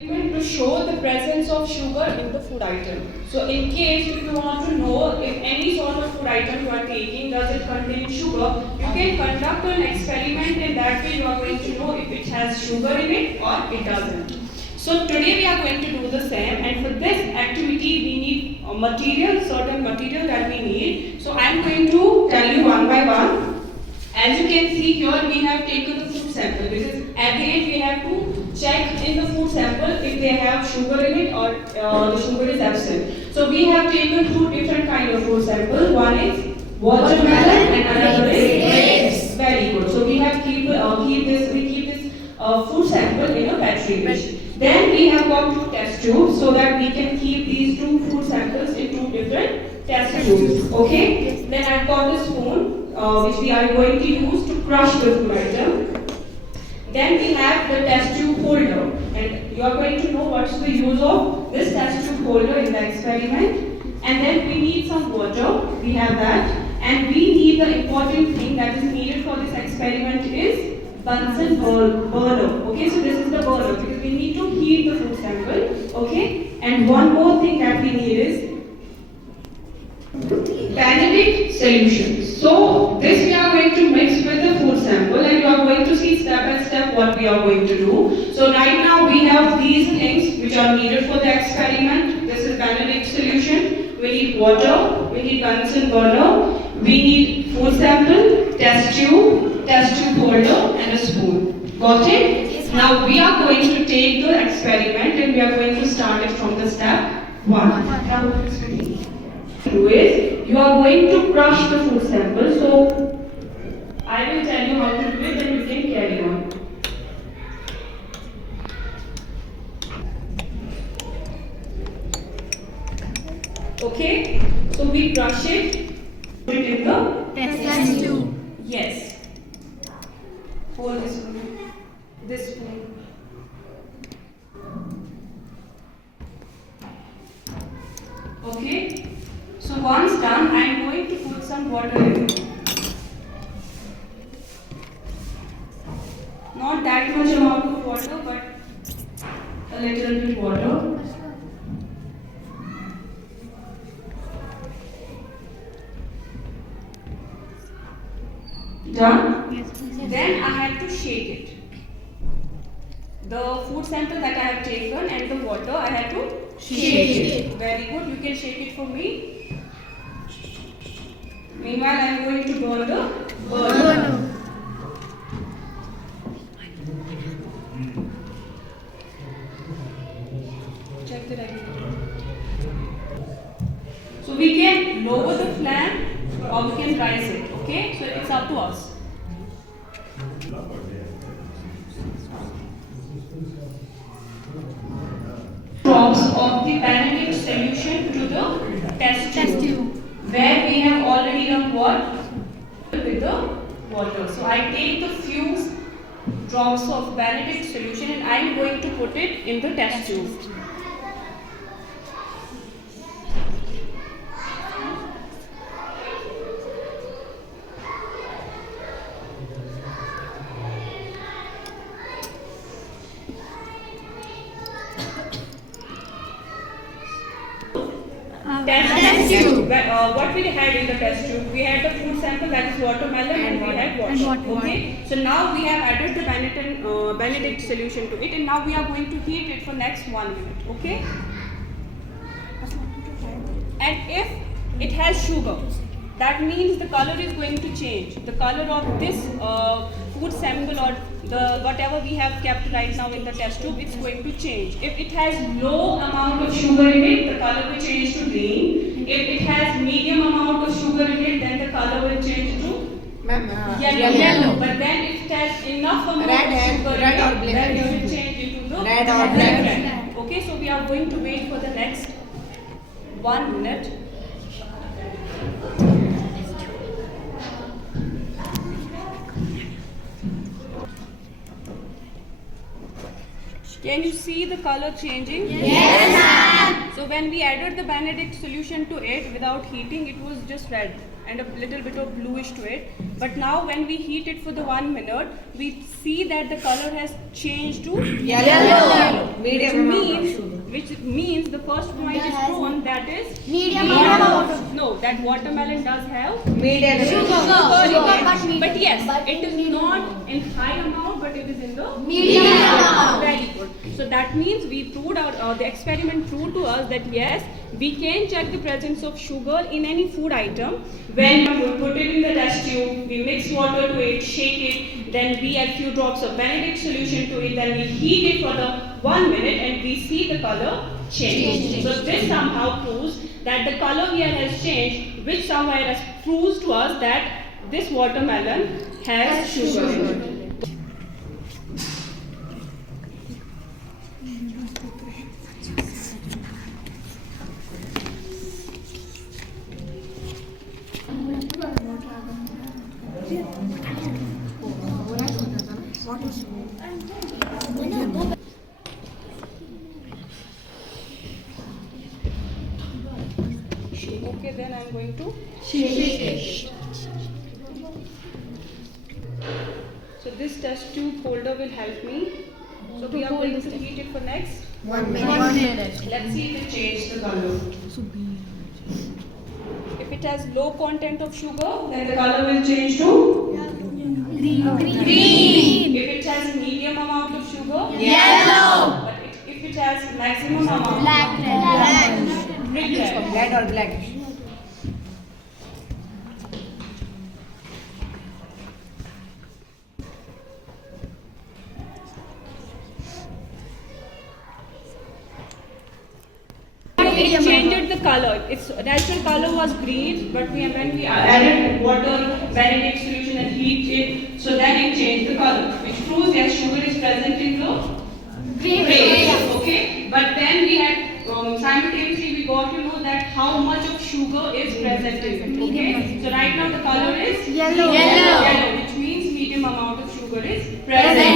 To show the presence of sugar in the food item. So in case if you want to know if any sort of food item you are taking does it contain sugar, you can conduct an experiment. In that way you are going to know if it has sugar in it or it doesn't. So today we are going to do the same, and for this activity we need certain material that we need. So I am going to tell you one by one. As you can see here, we have taken the food sample because at the end we have to check in the food sample if they have sugar in it or the sugar is absent. So we have taken two different kind of food sample. One is watermelon and another is grapes. Very good. So we have keep this food sample in a petri dish. Then we have got two test tubes so that we can keep these two food samples in two different test tubes. Okay. Then I've got the spoon. Which we are going to use to crush the food item. Then we have the test tube holder, and you are going to know what's the use of this test tube holder in the experiment. And then we need some water, we have that, and we need the important thing that is needed for this experiment is Bunsen burner. Okay, so this is the burner because we need to heat the food sample. Okay, and one more thing that we need is Benedict solution. So this we are going to mix with the food sample, and you are going to see step by step what we are going to do. So right now we have these things which are needed for the experiment. This is Benedict solution. We need water, we need Bunsen burner, we need food sample, test tube holder and a spoon. Got it? Yes, now we are going to take the experiment and we are going to start it from the step 1. Now do is you are going to crush the food sample. So I will tell you how to do it, and you can carry on. Okay, so we crush it, put it in the test tube. Yes. Hold this spoon. Okay. So once done, I am going to put some water in it. Not that much amount of water, but a little bit water. Done? Yes, please. Then I have to shake it. The food sample that I have taken and the water, I have to shake it. Very good. You can shake it for me. Meanwhile, I am going to burn the burner. Check the regulator. So we can lower the flame or we can rise it. Okay, so it's up to us. Drops of the Benedict solution to the test tube, where we have already done what? With the water. So I take the few drops of Benedict solution and I am going to put it in the test tube. Test tube. What we had in the test tube? We had the food sample, that is watermelon, and we had water. Okay. So now we have added the Benedict solution to it, and now we are going to heat it for next 1 minute. Okay. And if it has sugar, that means the color is going to change. The color of this food sample or the whatever we have kept right now in the test tube, it's going to change. If it has low amount of sugar in it, the color will change to green. If it has medium amount of sugar in it, then the color will change to yellow. But then if it has enough amount of sugar in it, then it will change into the red or black. Okay, so we are going to wait for the next 1 minute. Can you see the color changing? Yes, ma'am. So when we added the Benedict solution to it without heating, it was just red. and a little bit of bluish to it. But now when we heat it for the 1 minute, we see that the color has changed to yellow. Which means the first point is proven, that is Medium amount. No, that watermelon does have Sugar, but medium. but yes, it is not in high amount, but it is in the Medium amount. Very good. So that means we proved the experiment proved to us that yes, we can check the presence of sugar in any food item. When we put it in the test tube, we mix water to it, shake it, then we add few drops of Benedict solution to it, then we heat it for the 1 minute and we see the color change. So this somehow proves that the color here has changed, which somewhere proves to us that this watermelon has sugar in it. Okay, then I'm going to shake it. So this test tube holder will help me. So we are going to heat it for next 1 minute. Let's see if it changed the color. If it has low content of sugar, then the color will change to green. If it has a medium amount of sugar, Yellow. But if it has maximum amount, Black. red. Red or black? It changed the color. Its natural color was green, but when we added water, Benedict solution and heat it, so then it changed the color, which proves that sugar is present in the grapes. Okay, but then we had simultaneously we got to know that how much of sugar is present in it. Okay, so right now the color is Yellow. which means medium amount of sugar is present.